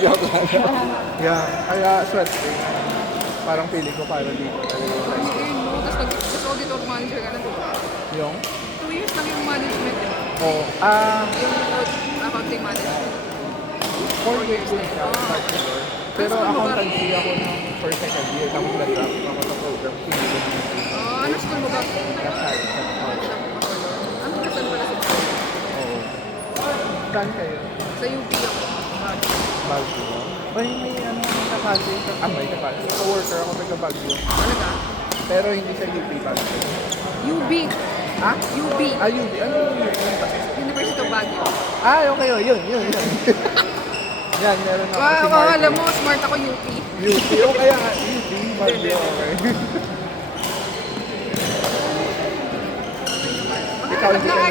Joke lang. Yeah, kaya swerte. Parang feeling ko para dito talaga yung life. Ayun, no? Tapos auditor manager ka na, di ba? Yung? 2 years lang yung management, di ba? Oo. Yung accounting management. 4 years din siya. Start before. Pero Ano ba? accountancy ako ng first second year. Tapos nag-drop ako sa program. Sinigil mo. Ano school mo ba? Kasal sa college. Ano kasal pala sa school? Oo. Saan kayo? Sa UP ako. Baguio. Ay, may ano sa kasi. May kapatid. Sa worker ako taga Baguio. Talaga? Pero hindi sa UP Baguio. UB. Ha? UB. UP. Ano yung UP? University of Baguio. Okay. Yun. Yan, meron ako si Wow, Martin. alam mo, smart ako UP. UP. O kaya nga, UP. Baguio. Okay. Ikaw hindi ka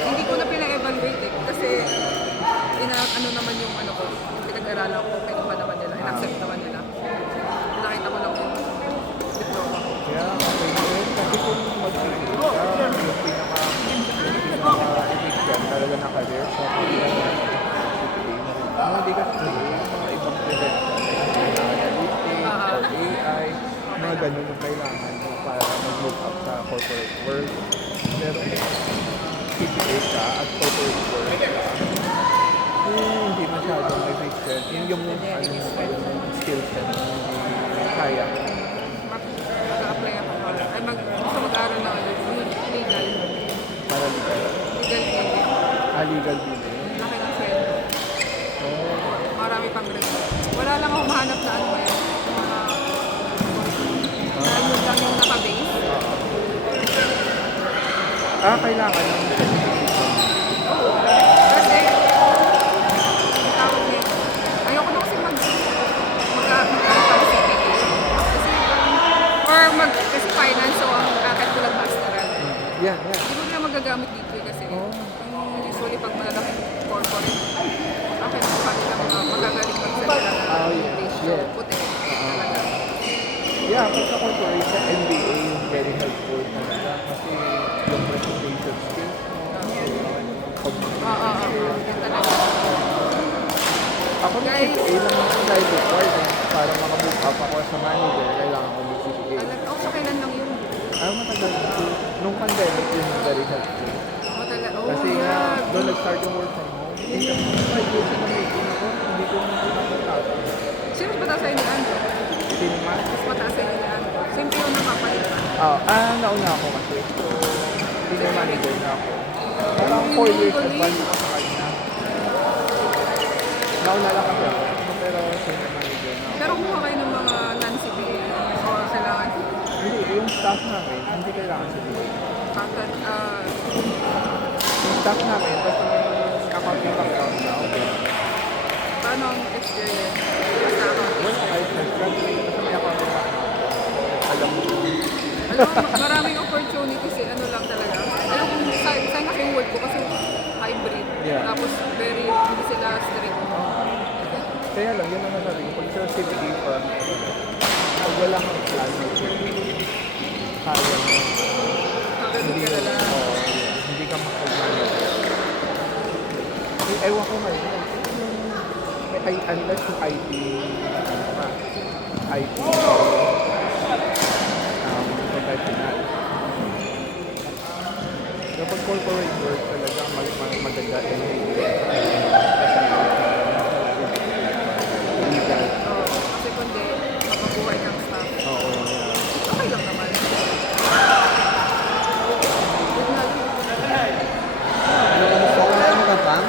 Hindi ko na pina-evaluate eh. Kasi, ano naman yung ano ko, pinag-aralan ko, kinuha naman nila, in-accept naman nila. Nakita ko lang yung diploma ko. Kaya, okay na yun. Kasi kung mag-CPA ka, yung pinaka-ibig dyan talaga na career. So, kung hindi ka CPA, mga ibang credentials, like analytics, or AI, mga ganun yung kailangan mo para mag-move up sa corporate world. Pero, CPA ka at corporate world ka, hindi masyadong may make sense. Yun yung skill set na hindi kaya. Mag-apply ako. Ay, gusto mag-aaral ng legal. Para legal. Legal billing. Legal billing. Laki ng sweldo. Marami pang result. Wala lang ako mahanap na ano eh. Dahil yun lang yung nakabase. Kailangan ng certification. Kasi, ang tawag niya, ayoko na kasi mag-aaral sa CPA. Kasi finance, so ang akin ko lang masteral. Yan. Hindi ko na magagamit dito eh, kasi usually pag malalaking corporate, akin ang kanila magagaling magsalita ng English. So, puti. Talaga. Yeah, pag sa corporation, MBA yung very helpful talaga. Kasi yung presentation skills Yan talaga. Ako ng CPA lang ako dahil required para maka-move up ako sa manager, kailangan ko ng CPA. Sa kailan lang yun? Matagal na. Nung pandemic yun yung very helpful. Kasi doon nag-start yung work from home. Hindi ko 5 years na meeting ako, hindi ko nakapagtapos. Sino mas mataas sa'yo ni Andrew? Sino man? Mas mataas sa'yo ni Andrew. Simple yung nakapalit pa. Nauna ako kasi. So, senior manager na ako. Parang 4 years advance ako sa kanya. Nauna lang kasi ako. Pero senior manager na ako. Pero kumuha kayo ng mga non-CPA o kailangan? Hindi, yung staff namin, hindi kailangan CPA. Yung staff namin, basta may accounting background na, okay. Paano ang experience? Basta ako. Wala kahit nag-graduate, basta may accounting background. Alam mo. Alam mo, maraming opportunities eh. Ano lang talaga. Alam mo, saan kasi yung work ko kasi hybrid. Yeah. Tapos hindi sila strict. Kaya lang, yun ang nasabi ko. Pag sa CPA firm, pag wala kang plan, kaya mo. Hindi ka na lang. Hindi ka makapag-manage. Ewan ko ngayon. Unless yung IT, IT professional. Kapag corporate work talaga, maganda legal. Kasi kundi, makabuhay kang staff. Oo, Okay lang naman. gusto ko na yung magandang?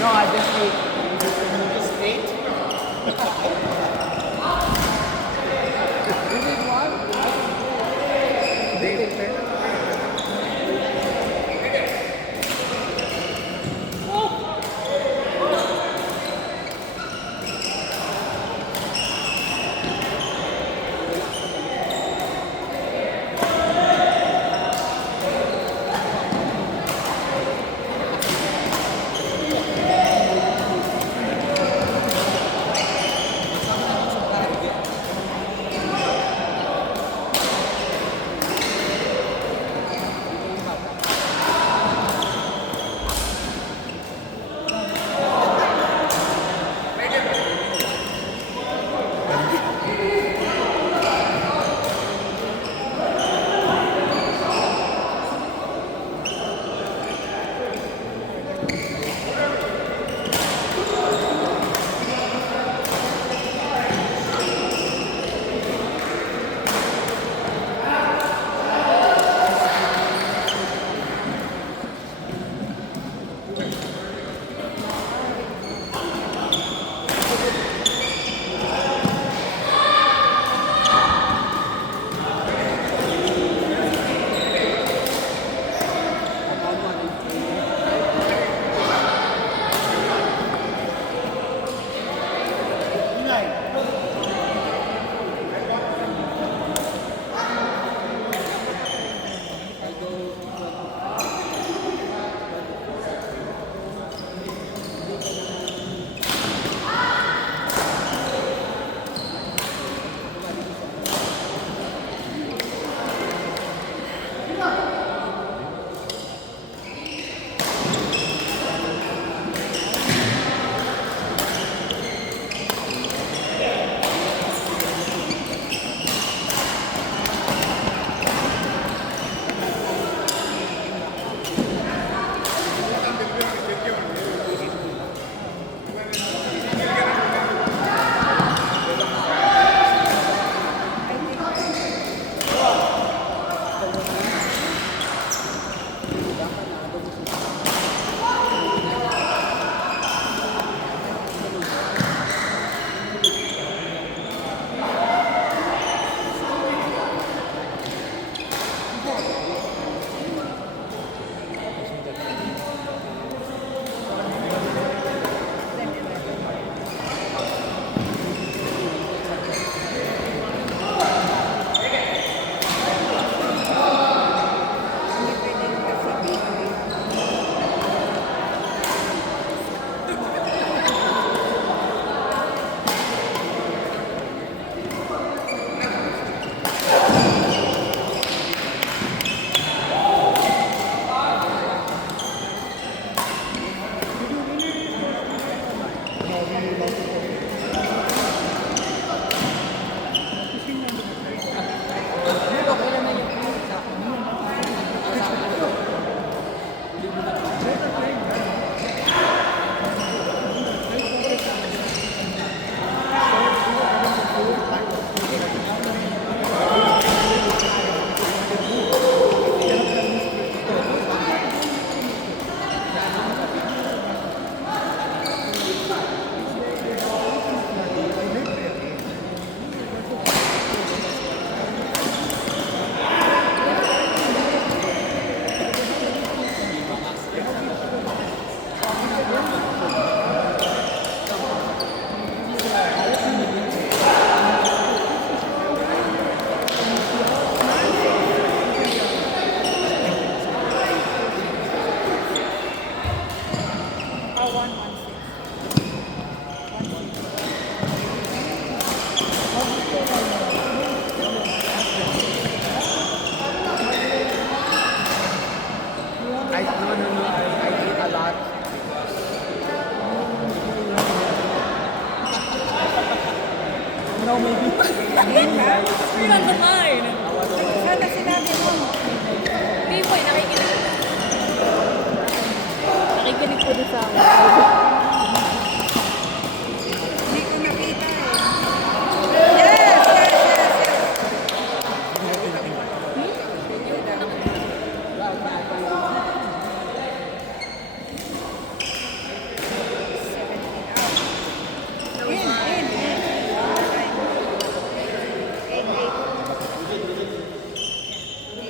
No, I just need straight. You need one? Daily pen?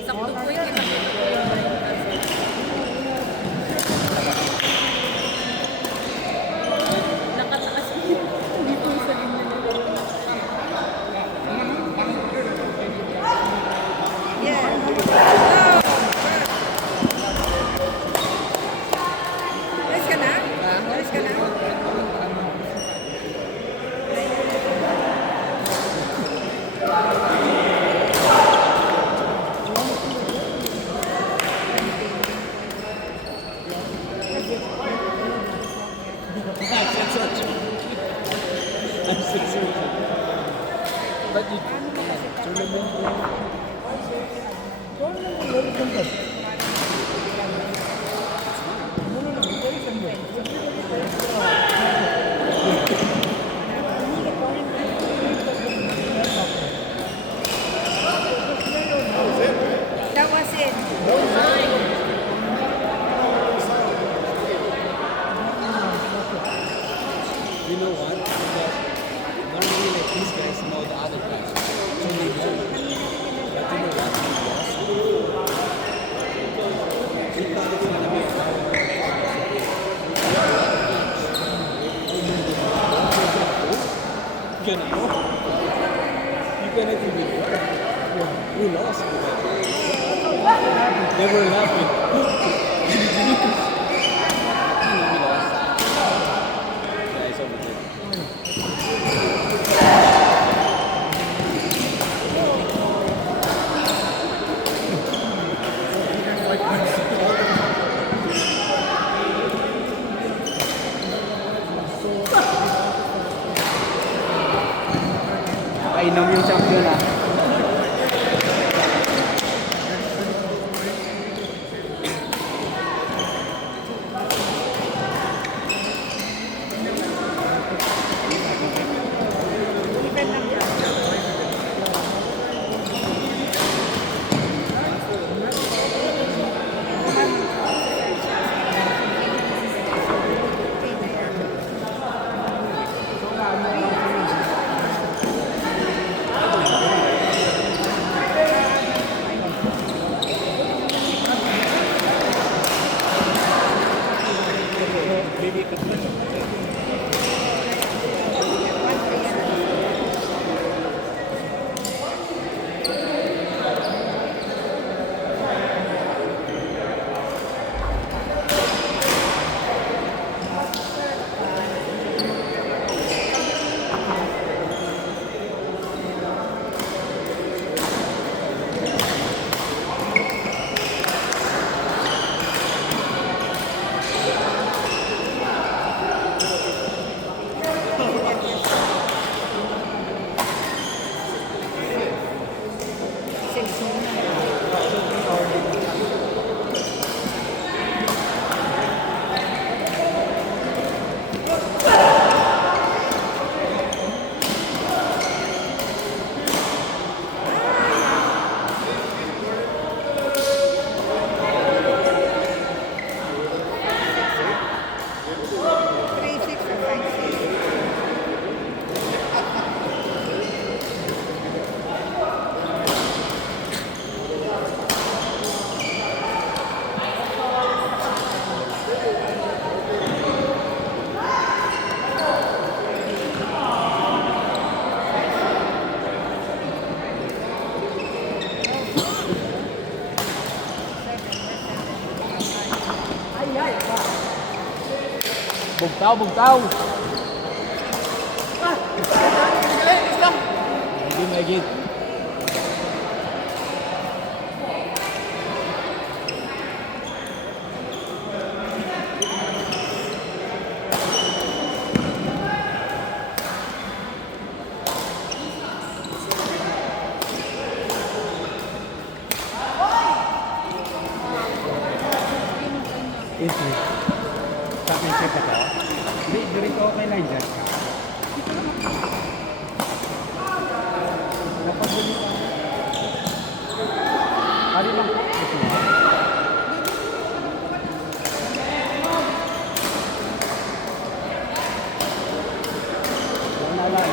Sakto po yung kita ko po yung mind kasi. Nakatakas po. Hindi po sa ganyan. Alis ka na? Alis ka na? But you That was it. You know what? Because normally like these guys know the other guys. So they know. But you know what? Because it's gonna be a power. You cannot know. You cannot even know. We lost. They were laughing. We lost. Yeah, it's over there. Painom yung champion ah. Bugtaw, bugtaw. Hindi magigit. Championship ito. Hindi, dito okay lang dyan. Napaguli ka. Ari lang. Ito ba? Wala lang.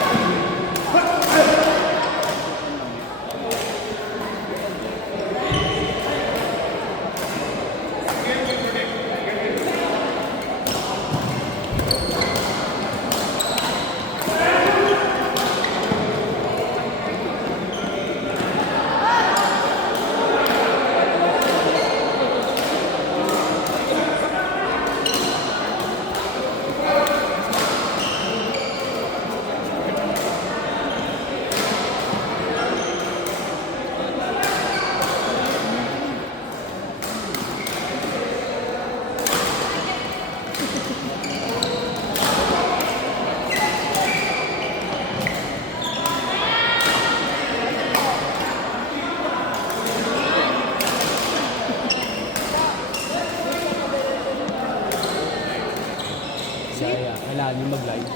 hayaan yung mag-live.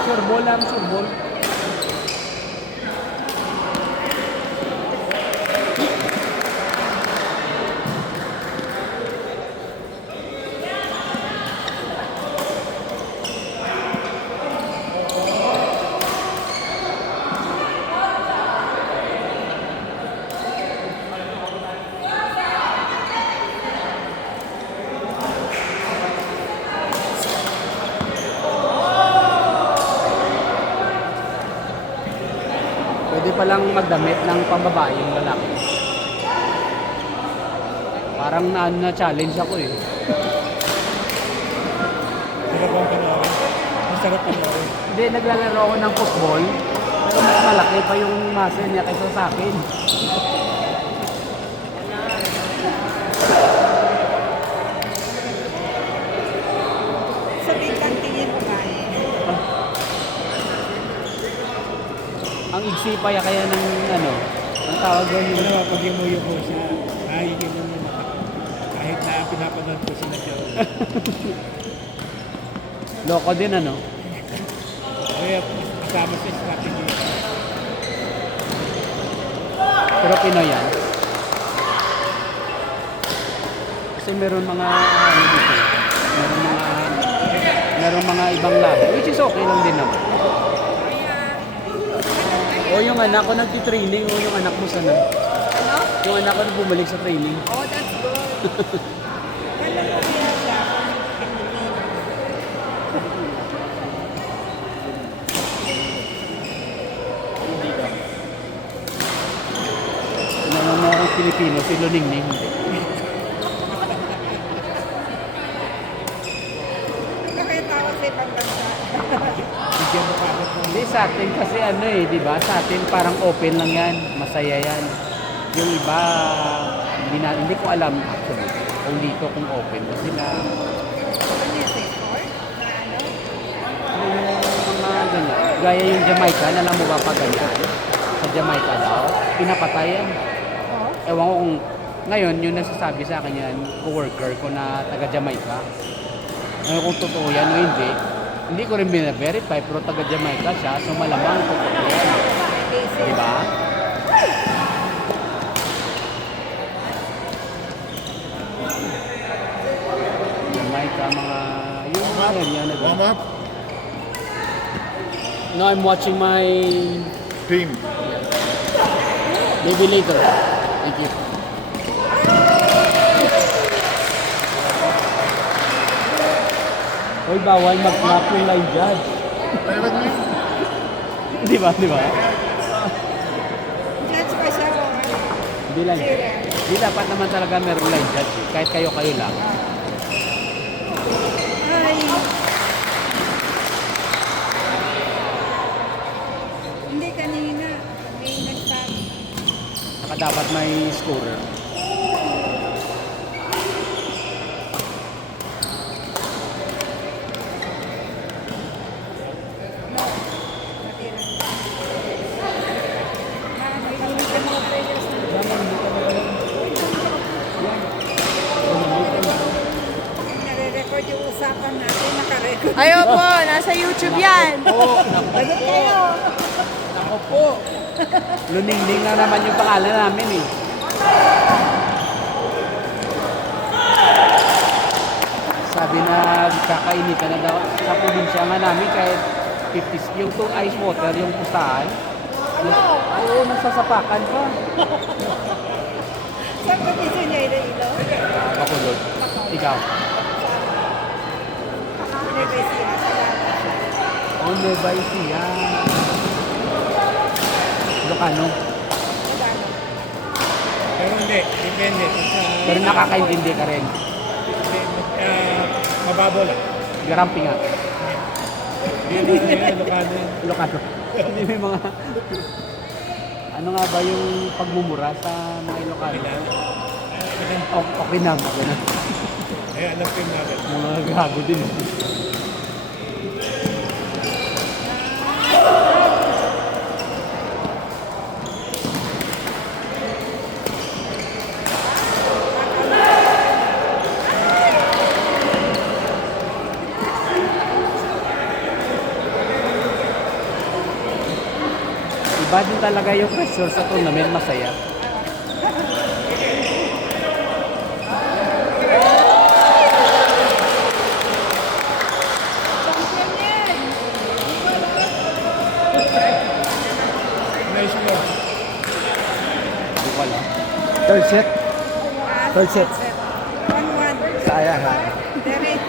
Surbol lang, surbol. Pwede palang magdamit ng pambabae yung lalaki. Parang na-challenge ako eh. Sarap ang panoorin. Masarap panoorin. Hindi, naglalaro ako ng football. Pero mas malaki pa yung muscle niya kaysa sa akin. Sa biglang tingin mo kaya. Ang igsi pa kaya ng ano, ang tawag doon yung... Ano, pag imuyo ko siya, ay, yun yung kahit na pinapanood ko sila siya. Loko din ano. Kaya kasama sa strategy. Pero Pinoy yan. Kasi meron mga ano dito. Meron mga ibang lahi. Which is okay lang din naman. O yung anak ko nagtitraining, o yung anak mo sana. Ano? Yung anak ko na bumalik sa training. Oh, that's good. Kala mo kaya siya? Tinanong mo akong Pilipino, si Luningning. Hindi. Kaya tawag sa ibang bansa. Bigyan mo kagad ng Hindi, sa atin kasi ano eh, di ba? Sa atin parang open lang yan. Masaya yan. Yung iba, hindi ko alam actually kung dito kung open na sila. Ano yun, Secor? Na ano? Yung mga ganyan. Gaya yung Jamaica, alam mo ba pa ganyan? Sa Jamaica daw, pinapatay yan. Oh? Ewan ko kung ngayon, yung nasasabi sa akin yan, co-worker ko na taga Jamaica. Ano kung totoo yan o hindi. Hindi ko rin bina-verify, pero taga Jamaica siya, so malamang totoo yan. Di ba? Jamaica, mga yung mga ganyan. Warm up. No, I'm watching my Team. maybe later. Thank you. Hoy, bawal mag-clap yung line judge. Meron niyo. Di ba? Di ba? Judge pa siya o ano? Hindi lang. Hindi dapat naman talaga merong line judge. Eh. Kahit kayo lang. Ay. Hindi kanina. May nagsabi. Saka dapat may scorer. No. Natira. Hindi ka mga players na. Nare-record yung usapan natin. Naka-record. Ayo po, nasa YouTube yan. Ano kayo? Ako po. Luningning na naman yung pangalan namin eh. Sabi na kakainitan na daw sa probinsya nga namin kahit 50 yung ice water, yung pustahan. Oo, nagsasapakan pa. Saan ba gusto niya Iloilo? Bakulod. Ikaw. Universidad sa Lama. Oh, Nueva Ecija. Ilocano. Lagano. Pero hindi, depende. Pero nakakaintindi ka rin. Mababaw lang. Garampi nga. Hindi na Ilocano. Ilocano. Hindi may mga... Ano nga ba yung pagmumura sa mga Ilocano? Kailangan. Okay na, okay na. Eh, alam ko natin. Mga gago din. Iba din talaga yung pressure sa tournament, masaya. Nice mo. Hindi ko alam. Third set. Third set. 1-1. Sayang ha. Derek.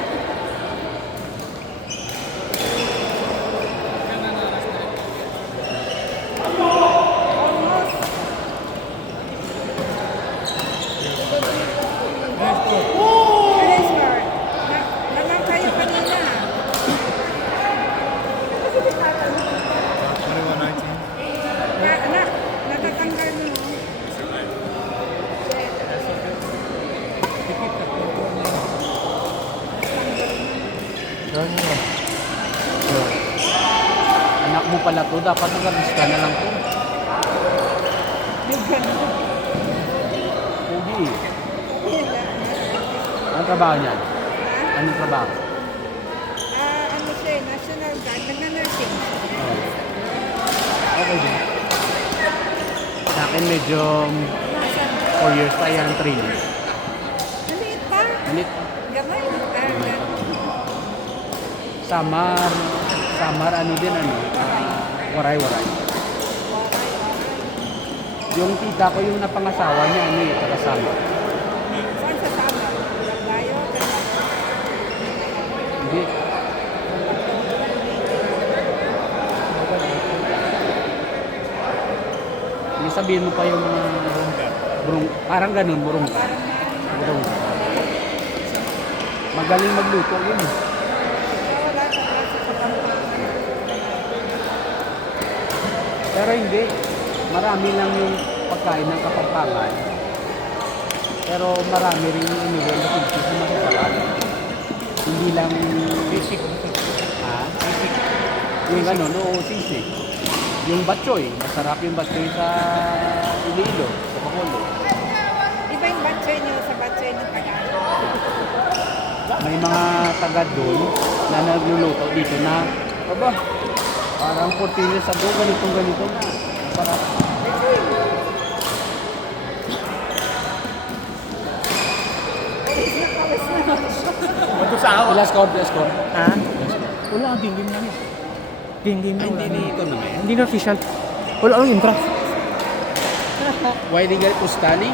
Almost. Very smart. Nalang kayo kanina. Anak, natatanggal mo. Yan mo. Anak mo pala to, dapat nag-abista na lang to. Hindi. Anong trabaho niyan? Anong trabaho? Ano siya, National Guard, nagna-nursing. Okay din. Sa akin medyo 4 years pa yan, 3 years. Maliit pa. Ulit, Gamay. Samar, ano din ano, waray-waray. Yung tita ko yung napangasawa niya, ano yung taga-Samar. Saan sa sama? Layo? Hindi. Hindi sabihin mo pa yung mga parang ganun, burungka. Burungka. Magaling magluto yun. Wala sa klase sa Kapampangan. Pero hindi. Marami lang yung pagkain ng Kapampangan. Pero marami rin yung iniwan na pinto sa masasarap. Hindi lang basic. Ha? Basic. Yung gano'n, oo, sisig. Yung batchoy. Masarap yung batchoy sa Iloilo, sa Bacolod. Iba yung batsoy niyo sa batsoy ng Tagalog. May mga taga doon na nagluluto dito na, aba, parang 14 years ago, ganito na. Masarap. Ilang score? Ha? Wala, game lang eh. Game na wala. Hindi ito naman. Hindi na official. Wala ang intra. Why di Ustali?